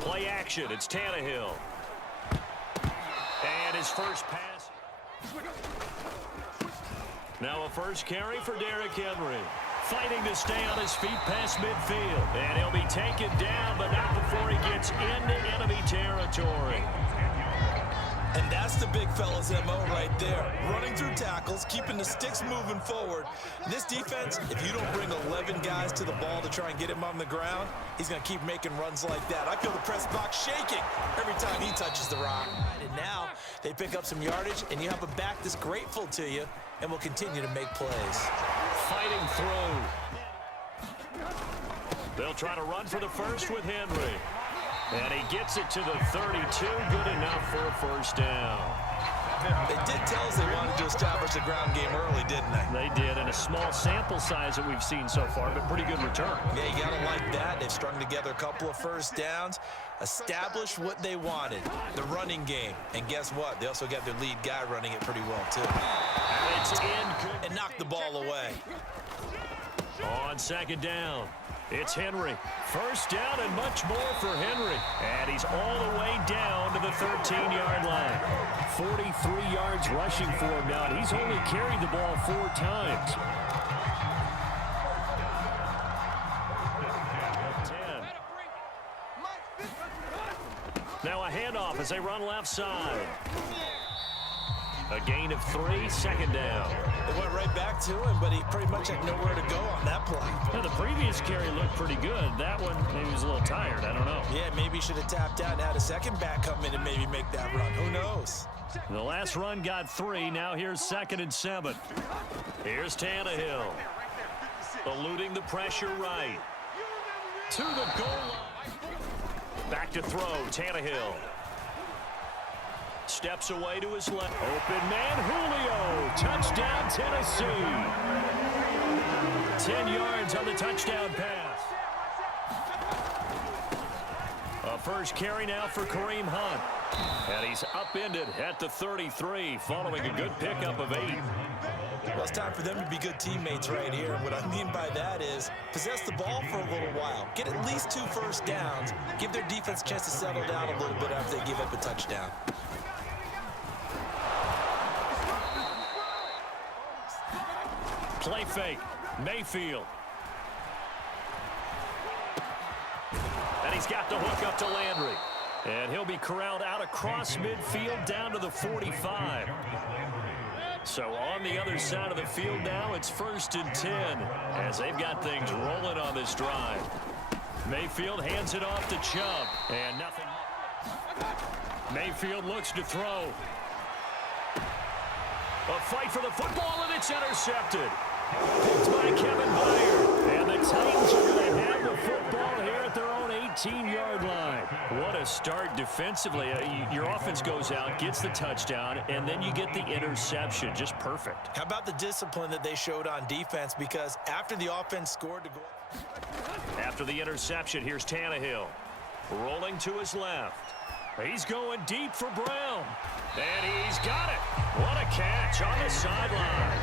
Play action. It's Tannehill. And his first pass. Now a first carry for Derrick Henry. Fighting to stay on his feet past midfield. And he'll be taken down, but not before he gets into enemy territory. And that's the big fella's MO right there. Running through tackles, keeping the sticks moving forward. This defense, if you don't bring 11 guys to the ball to try and get him on the ground, he's going to keep making runs like that. I feel the press box shaking every time he touches the rock. And now they pick up some yardage, and you have a back that's grateful to you and will continue to make plays. Fighting through. They'll try to run for the first with Henry. And he gets it to the 32, good enough for a first down. They did tell us they wanted to establish the ground game early, didn't they? They did, and a small sample size that we've seen so far, but pretty good return. Yeah, you got to like that. They've strung together a couple of first downs, established what they wanted, the running game. And guess what? They also got their lead guy running it pretty well, too. And it's in. And knocked the ball away. On second down. It's Henry. First down and much more for Henry. And he's all the way down to the 13-yard line. 43 yards rushing for him now, and he's only carried the ball 4 times. 10. Now a handoff as they run left side. A gain of 3, second down. They went right back to him, but he pretty much had nowhere to go on that play. Now, the previous carry looked pretty good. That one, maybe he was a little tired. I don't know. Yeah, maybe he should have tapped out and had a second back come in and maybe make that run. Who knows? The last run got 3. Now here's 2nd and 7. Here's Tannehill. Eluding the pressure right. To the goal line. Back to throw, Tannehill. Steps away to his left. Open man, Julio. Touchdown, Tennessee. 10 yards on the touchdown pass. A first carry now for Kareem Hunt. And he's upended at the 33, following a good pickup of 8. Well, it's time for them to be good teammates right here. And what I mean by that is possess the ball for a little while. Get at least 2 first downs. Give their defense a chance to settle down a little bit after they give up a touchdown. Play fake. Mayfield. And he's got the hook up to Landry. And he'll be corralled out across midfield down to the 45. So on the other side of the field now, it's 1st and 10 as they've got things rolling on this drive. Mayfield hands it off to Chubb. And nothing. Mayfield looks to throw. A fight for the football, and it's intercepted. Picked by Kevin Byard. And the Titans are going to have the football here at their own 18-yard line. What a start defensively. Your offense goes out, gets the touchdown, and then you get the interception. Just perfect. How about the discipline that they showed on defense? Because after the offense scored to go. After the interception, here's Tannehill. Rolling to his left. He's going deep for Brown. And he's got it. What a catch on the sideline.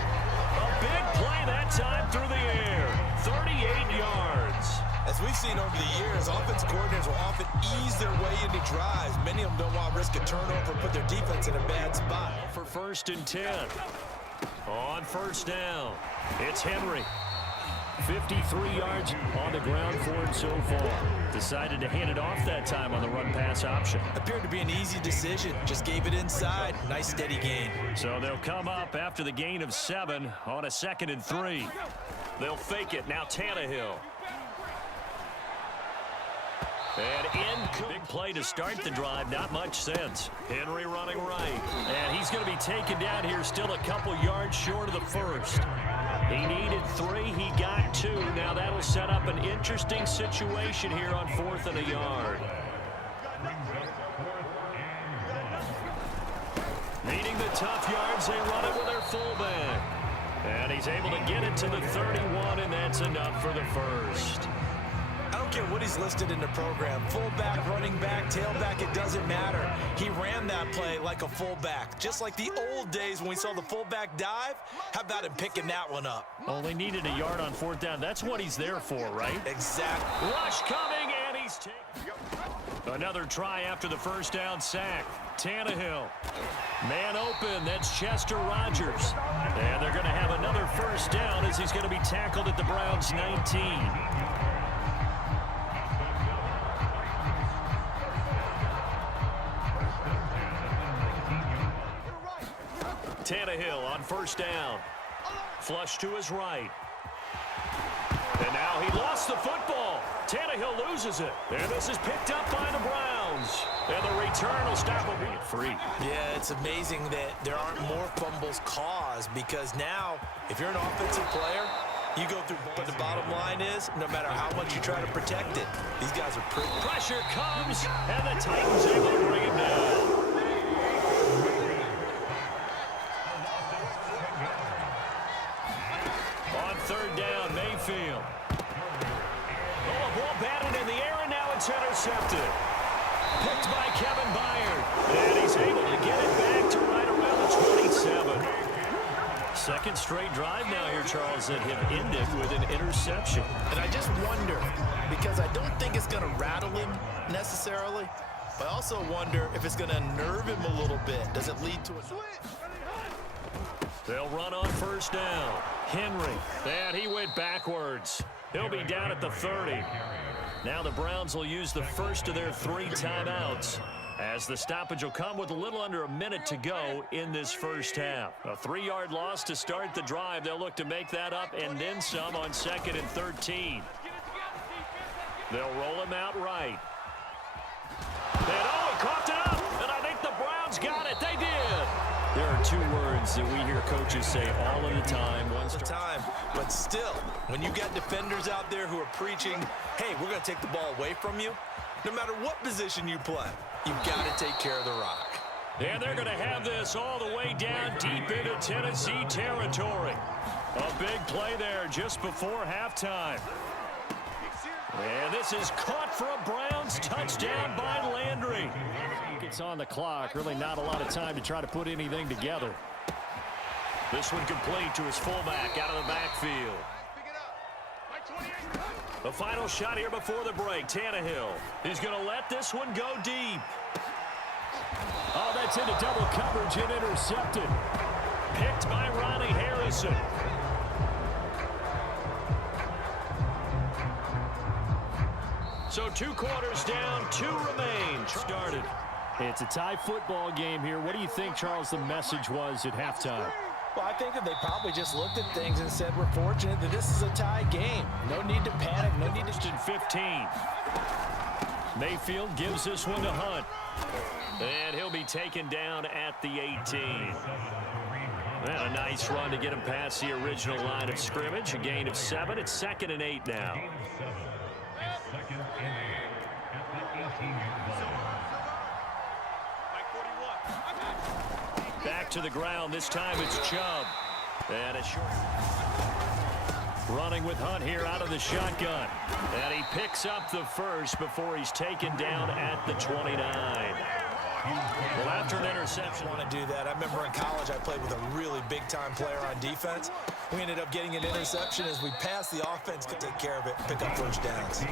A big play that time through the air. 38 yards. As we've seen over the years, offensive coordinators will often ease their way into drives. Many of them don't want to risk a turnover and put their defense in a bad spot. For 1st and 10. On first down, it's Henry. 53 yards on the ground for him so far. Decided to hand it off that time on the run-pass option. Appeared to be an easy decision. Just gave it inside. Nice steady gain. So they'll come up after the gain of 7 on a 2nd and 3. They'll fake it. Now Tannehill. And in. Big play to start the drive. Not much sense. Henry running right. And he's going to be taken down here still a couple yards short of the first. He needed 3. He got 2. Now that'll set up an interesting situation here on 4th and a yard. Needing the tough yards, they run it with their fullback. And he's able to get it to the 31, and that's enough for the first. I don't care what he's listed in the program. Fullback, running back, tailback, it doesn't matter. He ran that play like a fullback. Just like the old days when we saw the fullback dive. How about him picking that one up? Only needed a yard on 4th down. That's what he's there for, right? Exactly. Rush coming, and he's taken. Another try after the first down sack. Tannehill. Man open. That's Chester Rogers. And they're going to have another first down as he's going to be tackled at the Browns' 19. Tannehill on first down. Flush to his right. And now he lost the football. Tannehill loses it. And this is picked up by the Browns. And the return will stop him being free. Yeah, it's amazing that there aren't more fumbles caused because now, if you're an offensive player, you go through. But the bottom line is, no matter how much you try to protect it, these guys are pretty. Pressure comes, and the Titans able to bring him down. On third down, Mayfield. Oh, a ball batted in the air, and now it's intercepted. Picked by Kevin Byard. And he's able to get it back to right around the 27. Second straight drive now here, Charles, that have ended with an interception. And I just wonder, because I don't think it's going to rattle him necessarily, but I also wonder if it's going to nerve him a little bit. Does it lead to a switch? They'll run on first down. Henry. And he went backwards. He'll be down at the 30. Now the Browns will use the first of their 3 timeouts, as the stoppage will come with a little under a minute to go in this first half. A 3-yard loss to start the drive. They'll look to make that up and then some on 2nd and 13. They'll roll him out right. And he coughed it up, and I think the Browns got it. They did. There are 2 words that we hear coaches say all of the time. One's the time, but still, when you got defenders out there who are preaching, hey, we're going to take the ball away from you, no matter what position you play, you've got to take care of the rock. And they're going to have this all the way down deep into Tennessee territory. A big play there just before halftime. And this is caught for a Browns touchdown by Landry. It's on the clock. Really not a lot of time to try to put anything together. This one complete to his fullback out of the backfield. The final shot here before the break. Tannehill. He's going to let this one go deep. Oh, that's into double coverage and intercepted. Picked by Ronnie Harrison. So 2 quarters down, 2 remain. Started. It's a tie football game here. What do you think, Charles, the message was at halftime? Well, I think that they probably just looked at things and said, we're fortunate that this is a tie game. No need to panic. No need to... 15. Mayfield gives this one to Hunt. And he'll be taken down at the 18. Well, a nice run to get him past the original line of scrimmage. A gain of 7. It's 2nd and 8 now. Back to the ground. This time it's Chubb. And a short. Running with Hunt here out of the shotgun. And he picks up the first before he's taken down at the 29. Well, after an interception. I want to do that. I remember in college I played with a really big-time player on defense. We ended up getting an interception as we passed the offense, could take care of it, pick up first downs.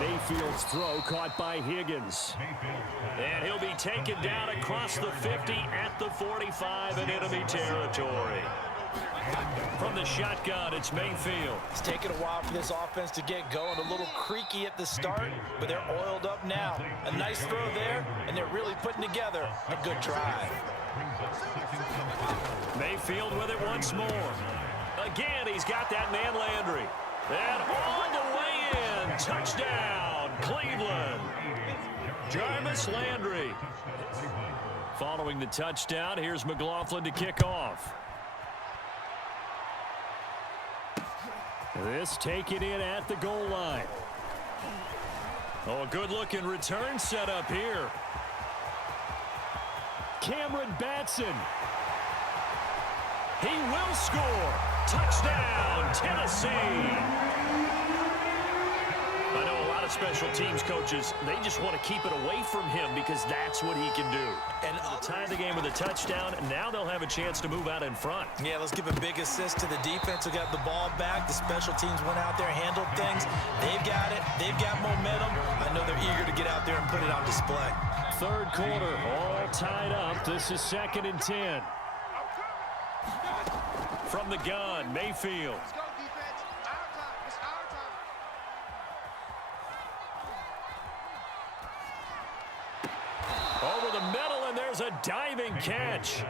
Mayfield's throw caught by Higgins. And he'll be taken down across the 50 at the 45 in enemy territory. From the shotgun, it's Mayfield. It's taken a while for this offense to get going. A little creaky at the start, but they're oiled up now. A nice throw there, and they're really putting together a good drive. Mayfield with it once more. Again, he's got that man Landry. And all the way in. Touchdown, Cleveland. Jarvis Landry. Following the touchdown, here's McLaughlin to kick off. This taken in at the goal line. Oh, a good-looking return set up here. Cameron Batson. He will score. Touchdown, Tennessee. I know a lot of special teams coaches, they just want to keep it away from him because that's what he can do. And tie the game with a touchdown, and now they'll have a chance to move out in front. Yeah, let's give a big assist to the defense who got the ball back. The special teams went out there, handled things. They've got it. They've got momentum. I know they're eager to get out there and put it on display. Third quarter, all tied up. This is 2nd and 10. From the gun, Mayfield. Let's go, defense. Our time. It's our time. Over the middle, and there's a diving catch.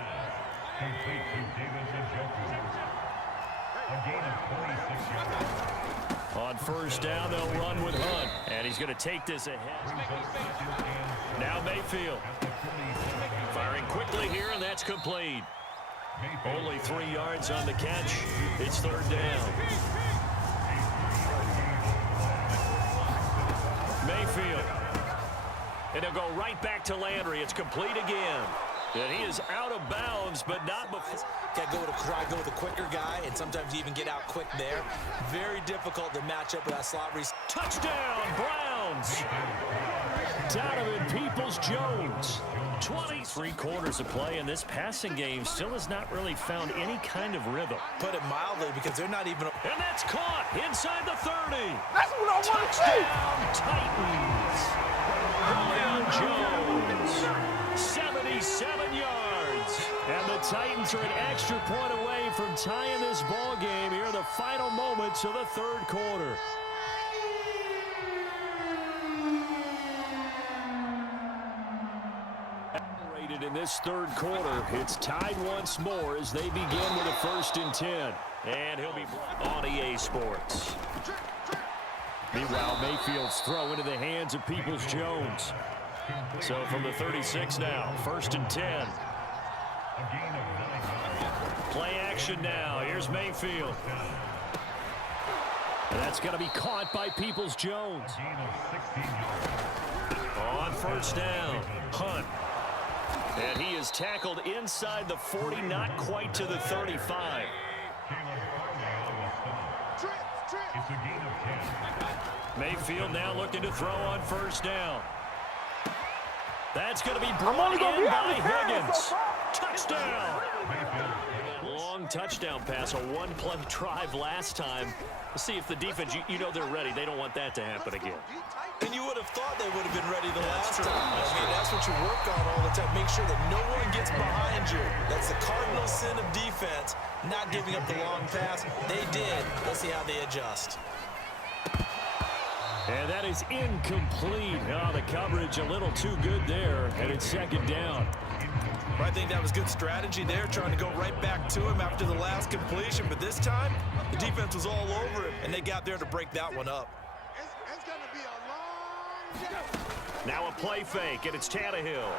On first down, they'll run with Hunt. And he's going to take this ahead. Now Mayfield. Firing quickly here, and that's complete. Only 3 yards on the catch. It's 3rd down. Mayfield. And he'll go right back to Landry. It's complete again. And he is out of bounds, but not before. Got to go with a quicker guy, and sometimes you even get out quick there. Very difficult to match up with that slot receiver. Touchdown, Browns. Donovan Peoples-Jones. 23 quarters of play, and this passing game still has not really found any kind of rhythm. Put it mildly, because they're not even. And that's caught inside the 30. That's what I want to see. Touchdown, Titans. Julio Jones, 77 yards. And the Titans are an extra point away from tying this ball game here in the final moments of the 3rd quarter. In this 3rd quarter, it's tied once more as they begin with a 1st and 10. And he'll be on EA Sports. Meanwhile, Mayfield's throw into the hands of Peoples-Jones. So from the 36 now, 1st and 10. Play action now. Here's Mayfield. And that's going to be caught by Peoples-Jones. On 1st down, Hunt. And he is tackled inside the 40, not quite to the 35. Mayfield now looking to throw on 1st down. That's going to be brought in by Higgins. Touchdown! Long touchdown pass, a one-play drive last time. Let's see if the defense, you know they're ready. They don't want that to happen again. And you would have thought they would have been ready the last time. I mean, that's what you work on all the time. Make sure that no one gets behind you. That's the cardinal sin of defense, not giving up the long pass. They did. Let's see how they adjust. And that is incomplete. Oh, the coverage a little too good there, and it's 2nd down. I think that was good strategy there, trying to go right back to him after the last completion. But this time, the defense was all over him, and they got there to break that one up. It's going to be a long day. Now a play fake, and it's Tannehill.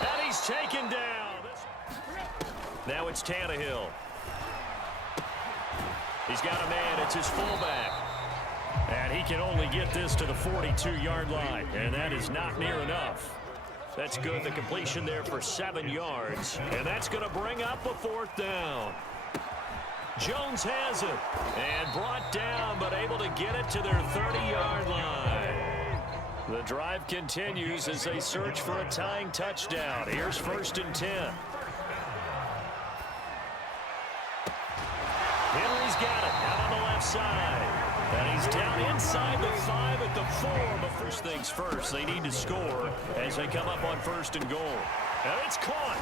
And he's taken down. Now it's Tannehill. He's got a man. It's his fullback. And he can only get this to the 42-yard line, and that is not near enough. That's good. The completion there for 7 yards, and that's going to bring up a 4th down. Jones has it, and brought down, but able to get it to their 30-yard line. The drive continues as they search for a tying touchdown. Here's 1st and 10. Henry's got it out on the left side. And he's down inside the 5 at the 4. But first things first, they need to score as they come up on 1st and goal. And it's caught.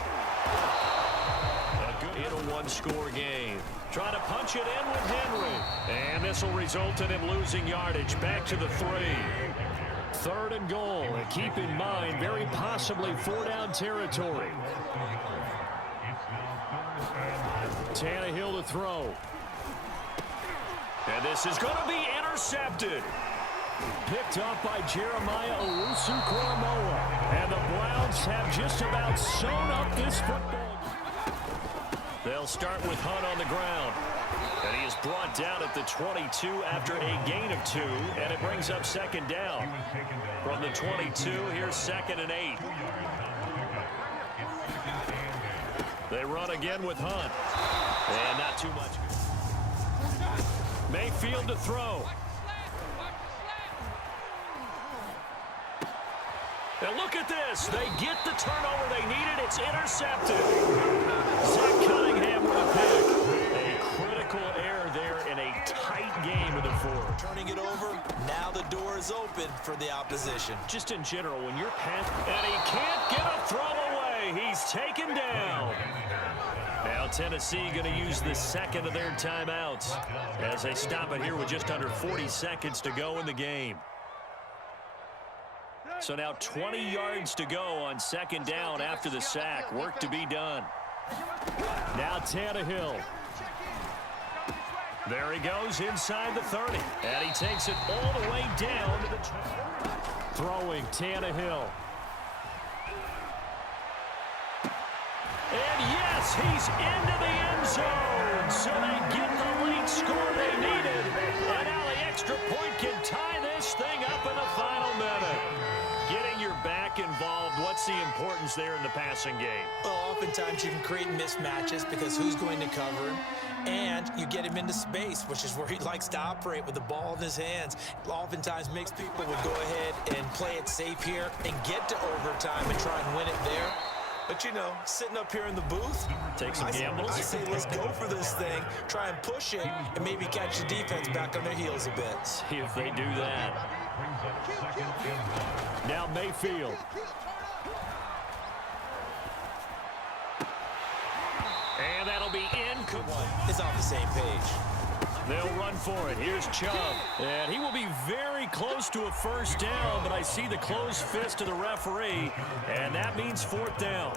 A good in a one-score game. Trying to punch it in with Henry. And this will result in him losing yardage back to the 3. 3rd and goal. And keep in mind, very possibly 4-down territory. Tannehill to throw. And this is going to be intercepted. Picked up by Jeremiah Owusu-Koramoah. And the Browns have just about sewn up this football. They'll start with Hunt on the ground. And he is brought down at the 22 after a gain of 2. And it brings up 2nd down. From the 22, here's 2nd and 8. They run again with Hunt. And not too much. Mayfield to throw. look at this. They get the turnover they needed. It's intercepted. Zach Cunningham with a pick. A critical error there in a tight game of the fourth. Turning it over, now the door is open for the opposition. Just in general, when you're past, and he can't get a throw away. He's taken down. Now Tennessee going to use the second of their timeouts as they stop it here with just under 40 seconds to go in the game. So now 20 yards to go on second down after the sack. Work to be done. Now Tannehill. There he goes inside the 30. And he takes it all the way down to the throwing Tannehill. And yes, he's into the end zone. So they get the late score they needed. And now the extra point can tie this thing up in the final minute. Getting your back involved, what's the importance there in the passing game? Well, oftentimes you can create mismatches because who's going to cover him? And you get him into space, which is where he likes to operate with the ball in his hands. Oftentimes makes people would go ahead and play it safe here and get to overtime and try and win it there. But, you know, sitting up here in the booth, take some gambles. I say let's go for this thing, try and push it, and maybe catch the defense back on their heels a bit. See if they do that. Now Mayfield. And that'll be in. One is on the same page. They'll run for it. Here's Chubb. And he will be very close to a first down, but I see the closed fist of the referee, and that means fourth down.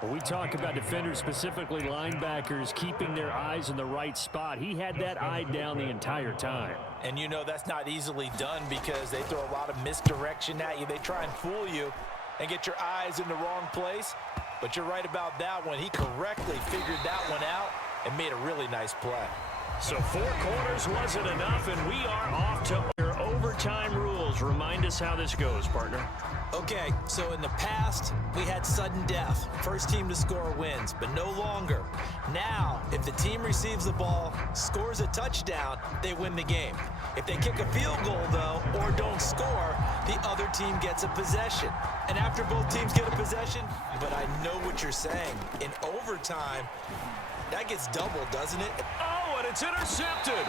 When we talk about defenders, specifically linebackers, keeping their eyes in the right spot, he had that eye down the entire time. And you know that's not easily done because they throw a lot of misdirection at you. They try and fool you and get your eyes in the wrong place. But you're right about that one. He correctly figured that one out and made a really nice play. So 4 quarters wasn't enough, and we are off to our overtime rules. Remind us how this goes, partner. Okay, so in the past, we had sudden death. First team to score wins, but no longer. Now, if the team receives the ball, scores a touchdown, they win the game. If they kick a field goal, though, or don't score, the other team gets a possession. And after both teams get a possession, but I know what you're saying. In overtime, that gets doubled, doesn't it? Oh, and it's intercepted.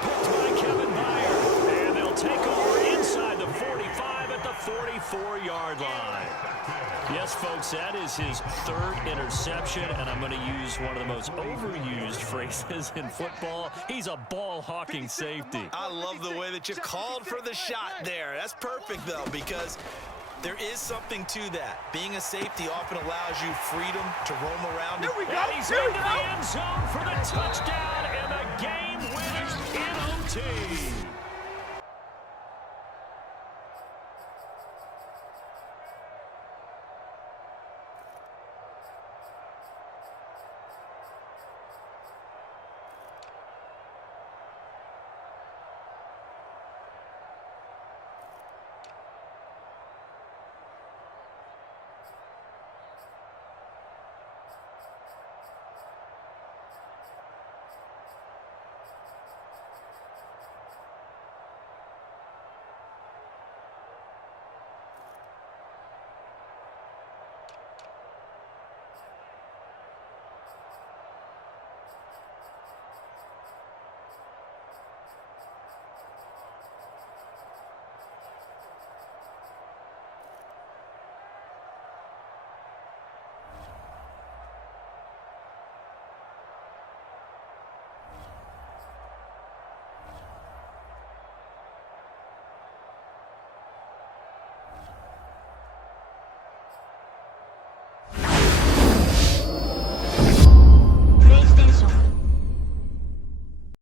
Picked by Kevin Byard. And they'll take over inside the 45 at the 44-yard line. Yes, folks, that is his 3rd interception, and I'm going to use one of the most overused phrases in football. He's a ball-hawking safety. I love the way that you called for the shot there. That's perfect, though, because there is something to that. Being a safety often allows you freedom to roam around. Here we go. And he's into the end zone for the touchdown and the game winner in OT.